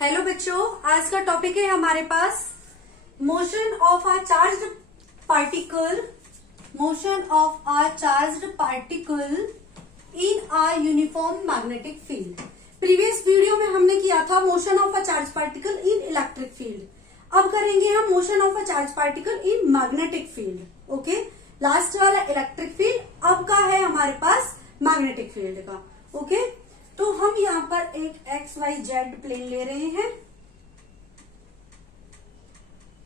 Hello बच्चों, आज का टॉपिक है हमारे पास motion of a charged particle in a uniform magnetic field. Previous video में हमने किया था motion of a charge particle in electric field. अब करेंगे हम motion of a charge particle in magnetic field. Okay, last वाला इलेक्ट्रिक फील्ड, अब का है हमारे पास मैग्नेटिक फील्ड का। ओके, तो हम यहाँ पर एक XYZ प्लेन ले रहे हैं।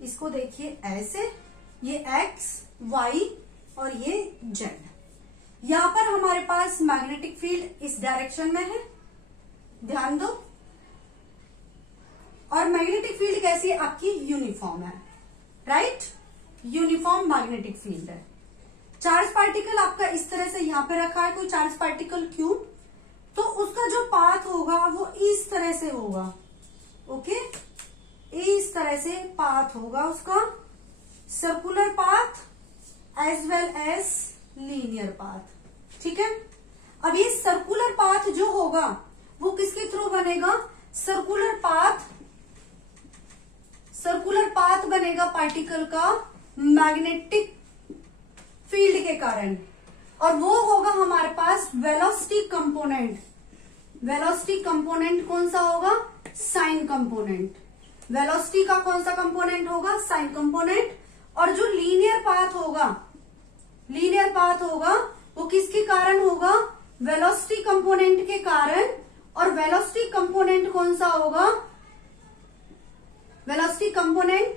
इसको देखिए ऐसे, ये X, Y और ये Z। यहाँ पर हमारे पास मैग्नेटिक फील्ड इस डायरेक्शन में है, ध्यान दो। और मैग्नेटिक फील्ड कैसी है आपकी? यूनिफॉर्म है, राइट। यूनिफॉर्म मैग्नेटिक फील्ड है। चार्ज पार्टिकल आपका इस तरह से यहाँ पे रखा है, कोई चार्ज पार्टिकल क्यूब, तो उसका जो पाथ होगा वो इस तरह से होगा। ओके, इस तरह से पाथ होगा उसका, circular path as well as linear path. ठीक है, अब ये सर्कुलर पाथ जो होगा वो किसके थ्रू बनेगा? सर्कुलर पाथ बनेगा पार्टिकल का मैग्नेटिक फील्ड के कारण, और वो होगा हमारे पास वेलोसिटी कंपोनेंट। वेलोसिटी कंपोनेंट कौन सा होगा? Sign component. वेलोसिटी का कौन सा कंपोनेंट होगा? Sign component. और जो लीनियर पाथ होगा वो किसके कारण होगा? वेलोसिटी कंपोनेंट के कारण। और वेलोसिटी कंपोनेंट कौन सा होगा? वेलोसिटी कंपोनेंट,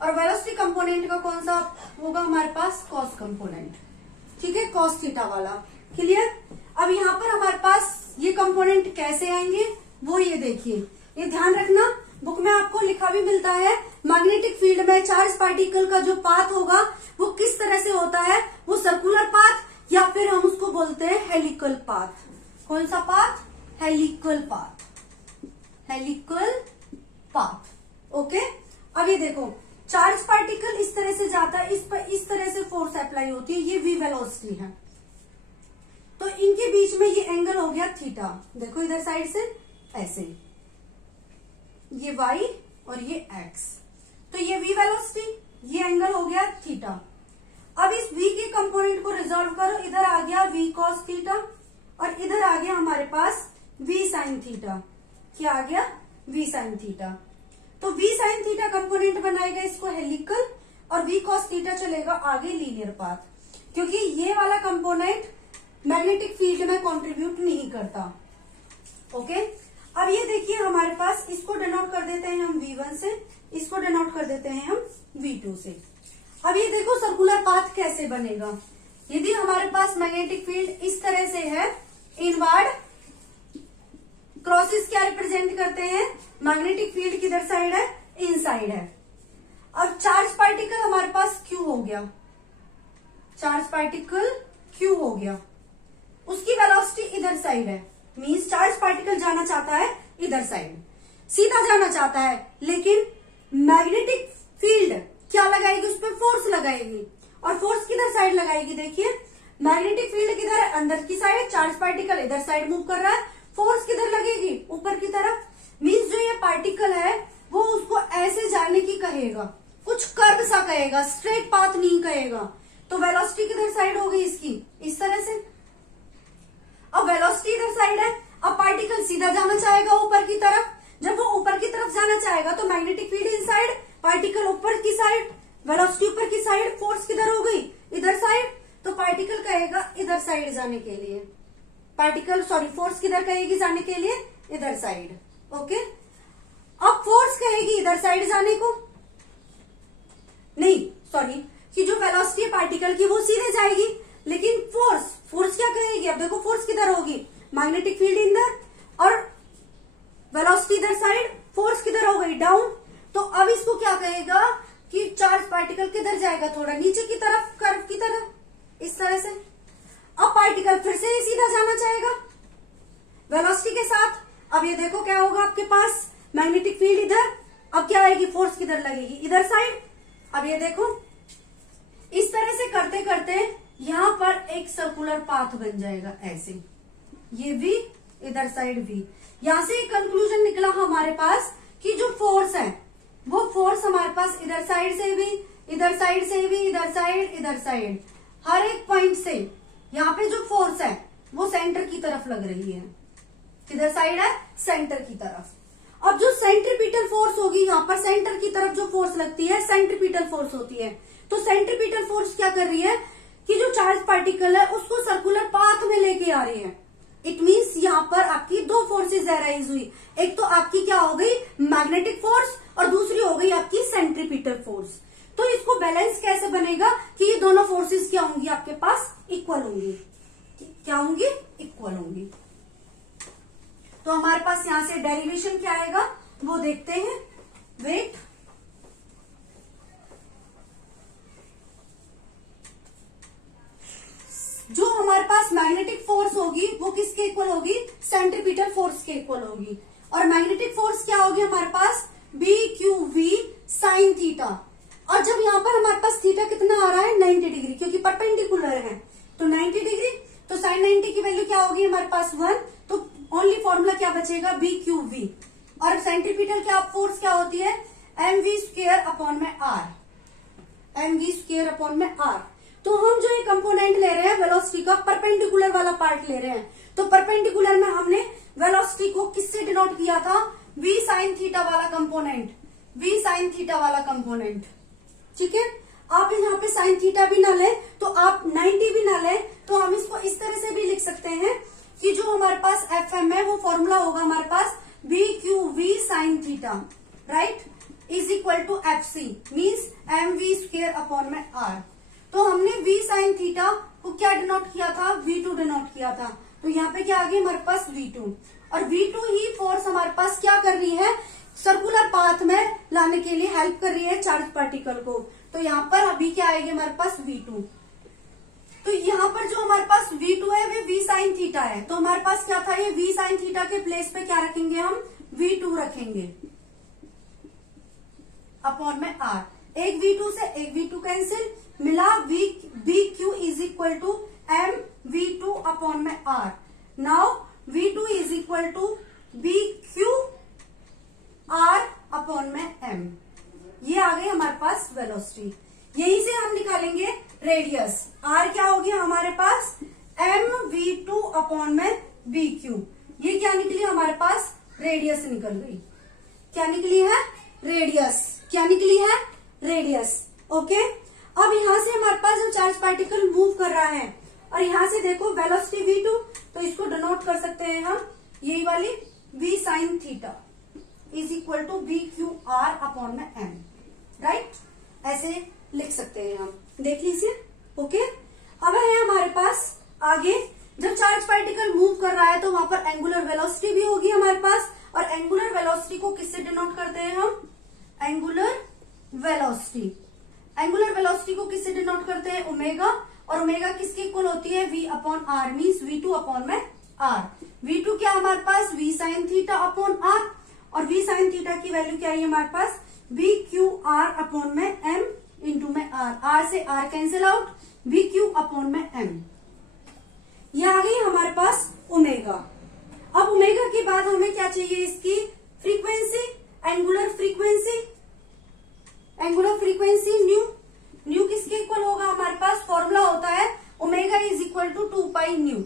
और वेलोसिटी कंपोनेंट का कौन सा होगा हमारे पास? Cos component. ठीक है, कॉस थीटा वाला। क्लियर? अब यहाँ पर हमारे पास ये कंपोनेंट कैसे आएंगे वो ये देखिए, ये ध्यान रखना, बुक में आपको लिखा भी मिलता है। मैग्नेटिक फील्ड में चार्ज पार्टिकल का जो पाथ होगा वो किस तरह से होता है? वो सर्कुलर पाथ, या फिर हम उसको बोलते हैं हेलिकल पाथ। कौन सा पाथ? Helical path. ओके, अब ये देखो, चार्ज पार्टिकल इस तरह से जाता है, इस पर इस तरह से फोर्स अप्लाई होती है, ये v वेलोसिटी है, तो इनके बीच में ये एंगल हो गया थीटा। देखो इधर साइड से ऐसे, ये y और ये x, तो ये v वेलोसिटी, ये एंगल हो गया थीटा। अब इस v के कंपोनेंट को रिजॉल्व करो, इधर आ गया v cos थीटा और इधर आ गया हमारे पास v sin थीटा। क्या आ गया? v sin theta. तो v sin थीटा कंपोनेंट बनाएगा इसको हेलिकल, और v cos थीटा चलेगा आगे लीनियर पाथ, क्योंकि ये वाला कंपोनेंट मैग्नेटिक फील्ड में कंट्रीब्यूट नहीं करता। ओके, अब ये देखिए हमारे पास, इसको डिनोट कर देते हैं हम v1 से, इसको डिनोट कर देते हैं हम v2 से। अब ये देखो सर्कुलर पाथ कैसे बनेगा। यदि हमारे पास मैग्नेटिक फील्ड इस तरह से है, इनवर्ड क्रॉसेस क्या रिप्रेजेंट करते हैं? मैग्नेटिक फील्ड किधर साइड है? इनसाइड है। अब चार्ज पार्टिकल हमारे पास क्यू हो गया, चार्ज पार्टिकल क्यू हो गया, उसकी वेलोसिटी इधर साइड है, मींस चार्ज पार्टिकल जाना चाहता है इधर साइड, सीधा जाना चाहता है, लेकिन मैग्नेटिक फील्ड क्या लगाएगी? उस पर फोर्स लगाएगी, और फोर्स किधर साइड लगाएगी? देखिए, मैग्नेटिक फील्ड किधर है? अंदर की साइड, चार्ज पार्टिकल इधर साइड मूव कर रहा है, फोर्स किधर लगेगी? ऊपर की तरफ। मींस जो ये पार्टिकल है वो उसको ऐसे जाने की कहेगा, कुछ कर्व सा कहेगा, स्ट्रेट पाथ नहीं कहेगा। तो वेलोसिटी किधर साइड हो गई इसकी? इस तरह से। अब वेलोसिटी इधर साइड है, अब पार्टिकल सीधा जाना चाहेगा ऊपर की तरफ। जब वो ऊपर की तरफ जाना चाहेगा तो मैग्नेटिक फील्ड इन साइड, पार्टिकल ऊपर की साइड, वेलोसिटी ऊपर की साइड, फोर्स किधर हो गई? इधर साइड। तो पार्टिकल कहेगा इधर साइड जाने के लिए, फोर्स किधर कहेगी जाने के लिए? इधर साइड। ओके, अब फोर्स कहेगी इधर साइड जाने को, नहीं सॉरी, कि जो वेलोसिटी है पार्टिकल की वो सीधे जाएगी, लेकिन फोर्स क्या कहेगी? अब देखो फोर्स किधर होगी? मैग्नेटिक फील्ड इधर, और वेलोसिटी इधर साइड, फोर्स किधर हो गई? डाउन। तो अब इसको क्या कहेगा कि चार्ज पार्टिकल किधर जाएगा? थोड़ा नीचे की तरफ, कर्व की तरफ, इस तरह से। अब पार्टिकल फिर से सीधा जाना चाहेगा वेलोसिटी के साथ। अब ये देखो क्या होगा आपके पास? मैग्नेटिक फील्ड इधर, अब क्या आएगी? फोर्स किधर लगेगी? इधर साइड। अब ये देखो, इस तरह से करते करते यहां पर एक सर्कुलर पाथ बन जाएगा ऐसे, ये V, इधर साइड V। यहां से एक कंक्लूजन निकला हमारे पास फोर्स है वो फोर्स हमारे पास इधर साइड से भी, इधर साइड से भी, इधर साइड, हर एक पॉइंट से यहाँ पे जो फोर्स है वो सेंटर की तरफ लग रही है। किधर साइड है? सेंटर की तरफ। अब जो सेंट्रीपिटल फोर्स होगी यहाँ पर, सेंटर की तरफ जो फोर्स लगती है सेंट्रीपिटल फोर्स होती है। तो सेंट्रीपिटल फोर्स क्या कर रही है कि जो चार्ज पार्टिकल है उसको सर्कुलर पाथ में लेके आ रही है। इट मीन्स यहाँ पर आपकी दो फोर्सेज अराइज हुई, एक तो आपकी क्या हो गई मैग्नेटिक फोर्स और दूसरी हो गई आपकी सेंट्रीपिटल फोर्स। तो इसको बैलेंस कैसे बनेगा कि ये दोनों फोर्सेस क्या होंगी आपके पास? इक्वल होंगी। क्या होंगी? इक्वल होंगी। तो हमारे पास यहां से डेरिवेशन क्या आएगा वो देखते हैं। वेट जो हमारे पास मैग्नेटिक फोर्स होगी वो किसके इक्वल होगी? सेंट्रीपिटल फोर्स के इक्वल होगी। और मैग्नेटिक फोर्स क्या होगी हमारे पास? B Q v sine theta. और जब यहाँ पर हमारे पास थीटा कितना आ रहा है? 90 डिग्री, क्योंकि परपेंडिकुलर है तो 90 डिग्री। तो साइन 90 की वैल्यू क्या होगी हमारे पास? 1। तो ओनली फॉर्मूला क्या बचेगा? B Q V. और सेंट्रीपिटल क्या फोर्स क्या होती है? एम वी स्क्वेयर अपॉन में R. M we square upon में आर। तो हम जो ये कंपोनेंट ले रहे हैं वेलोसिटी का, परपेंडिकुलर वाला पार्ट ले रहे हैं। तो परपेंडिकुलर में हमने वेलोसिटी को किससे डिनोट किया था? वी साइन थीटा वाला कंपोनेंट, वी साइन थीटा वाला कंपोनेंट। ठीक है, आप यहाँ पे साइन थीटा भी ना लें तो आप 90 भी ना लें तो हम इसको इस तरह से भी लिख सकते हैं कि जो हमारे पास एफ एम है वो फॉर्मूला होगा हमारे पास B Q v sine theta, right, is equal to F C means m we square upon में आर। तो हमने v साइन थीटा को क्या डिनोट किया था? v2 डिनोट किया था। तो यहाँ पे क्या आ गया हमारे पास? v2। और v2 ही फोर्स हमारे पास क्या कर रही है? सर्कुलर पाथ में लाने के लिए हेल्प कर रही है चार्ज पार्टिकल को। तो यहाँ पर अभी क्या आएगी हमारे पास? v2। तो यहाँ पर जो हमारे पास v2 है वो v साइन थीटा है। तो हमारे पास क्या था? ये v साइन थीटा के प्लेस पे क्या रखेंगे हम? v2 रखेंगे अपॉन में r। एक v2 से एक v2 कैंसिल, मिला B q is equal to m v two upon में r. Now v2 is equal to B Q R upon में एम। ये आ गई हमारे पास वेलोसिटी। यहीं से हम निकालेंगे रेडियस। आर क्या हो गया हमारे पास? एम वी टू अपॉन में बी क्यू। ये क्या निकली हमारे पास? रेडियस निकल गई। क्या निकली है? रेडियस। क्या निकली है? रेडियस। ओके, अब यहां से हमारे पास जो चार्ज पार्टिकल मूव कर रहा है और यहां से देखो वेलोसिटी v2, तो इसको डिनोट कर सकते हैं हम यही वाली v sine theta is equal to B Q R upon में एम, राइट, ऐसे लिख सकते हैं हम। देख लीजिए। ओके, अब है हमारे पास आगे जब चार्ज पार्टिकल मूव कर रहा है तो वहां पर एंगुलर वेलोसिटी भी होगी हमारे पास। और एंगुलर वेलोसिटी को किससे डिनोट करते हैं हम? Angular velocity. एंगुलर वेलोसिटी को किससे डिनोट करते हैं? ओमेगा। और ओमेगा किसके इक्वल होती है? v upon R means v2 upon में r। v2 क्या हमारे पास? v sine theta upon r। और v साइन थीटा की वैल्यू क्या है हमारे पास? b क्यू आर अपॉन में m इंटू में r। r से r cancel out, b Q upon में m। ये आ गई हमारे पास ओमेगा। अब ओमेगा के बाद हमें क्या चाहिए? इसकी frequency, angular frequency. Angular frequency nu. Nu किसके इक्वल होगा हमारे पास? फॉर्मूला होता है omega is equal to 2 pi nu.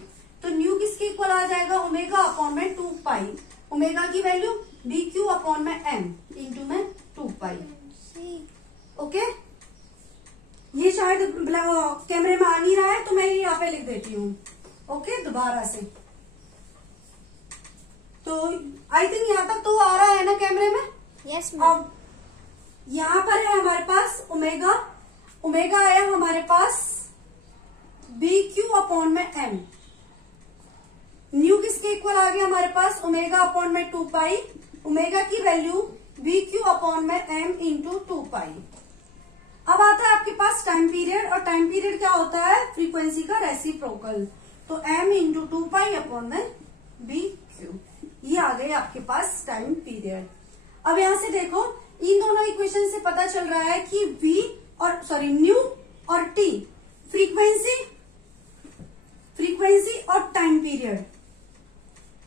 तो न्यू किसके इक्वल आ जाएगा? ओमेगा अपॉन में 2 पाई। ओमेगा की वैल्यू डी क्यू अपॉन में एम इंटू में 2 पाई। ओके, ये शायद कैमरे में आ नहीं रहा है तो मैं यहाँ पे लिख देती हूँ। ओके, दोबारा से। तो आई थिंक यहाँ तक तो आ रहा है ना कैमरे में? Yes ma'am. अब यहाँ पर है हमारे पास ओमेगा। ओमेगा आया हमारे पास बी क्यू अपॉन में एम। न्यू किसके इक्वल आ गया हमारे पास? ओमेगा अपॉन में 2 पाई। ओमेगा की वैल्यू बी क्यू अपॉन में एम इंटू 2 पाई। अब आता है आपके पास टाइम पीरियड। और टाइम पीरियड क्या होता है? फ्रीक्वेंसी का रेसिप्रोकल। तो एम इंटू 2 पाई अपॉन में बी क्यू। ये आ गए आपके पास टाइम पीरियड। अब यहां से देखो, इन दोनों इक्वेशन से पता चल रहा है कि v और न्यू और t फ्रीक्वेंसी और time period,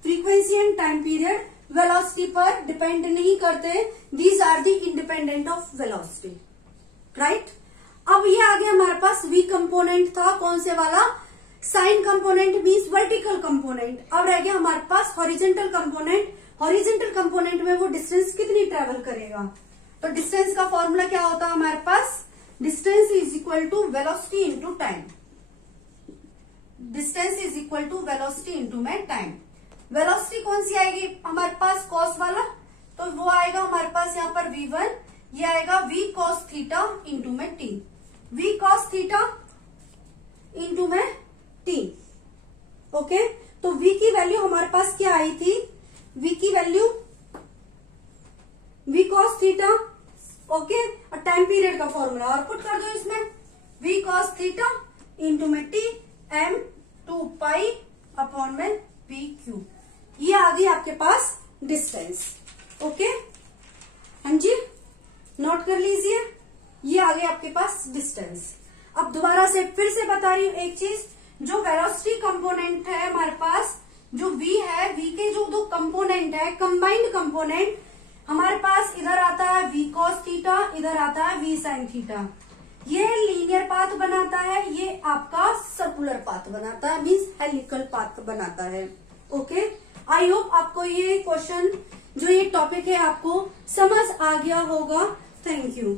frequency and time period velocity पर डिपेंड नहीं करते, these are the independent of velocity, right. अब ये आ गया हमारे पास v कंपोनेंट था, कौन से वाला, sign component means vertical component. अब रह गया हमारे पास हॉरिजेंटल कंपोनेंट। हॉरिजेंटल कंपोनेंट में वो डिस्टेंस कितनी ट्रेवल करेगा, तो डिस्टेंस का फॉर्मूला क्या होता है हमारे पास, distance is equal to velocity into time. Distance is equal to velocity into में टाइम। वेलोसिटी कौन सी आएगी हमारे पास, कॉस वाला, तो वो आएगा हमारे पास यहाँ पर v1, ये आएगा v cos थीटा इंटू में t, v cos theta into में t। ओके, तो v की वैल्यू हमारे पास क्या आई थी, v की value v cos theta, okay, और टाइम पीरियड का फॉर्मूला और पुट कर दो इसमें, v cos थीटा इंटू में t m 2 पाई अपॉन में v क्यू। ये आ गई आपके पास डिस्टेंस। ओके हाँ जी, नोट कर लीजिए, ये आ गया आपके पास डिस्टेंस। अब दोबारा से फिर से बता रही हूँ एक चीज, जो वेलोसिटी कंपोनेंट है हमारे पास, जो v है, v के जो दो कंपोनेंट है, कंबाइंड कंपोनेंट हमारे पास, इधर आता है v cos थीटा, इधर आता है v sin थीटा। ये लीनियर पाथ बनाता है, ये आपका सर्कुलर पाथ बनाता है, मीन्स हेलिकल पाथ बनाता है। ओके, आई होप आपको ये क्वेश्चन, जो ये टॉपिक है, आपको समझ आ गया होगा। Thank you.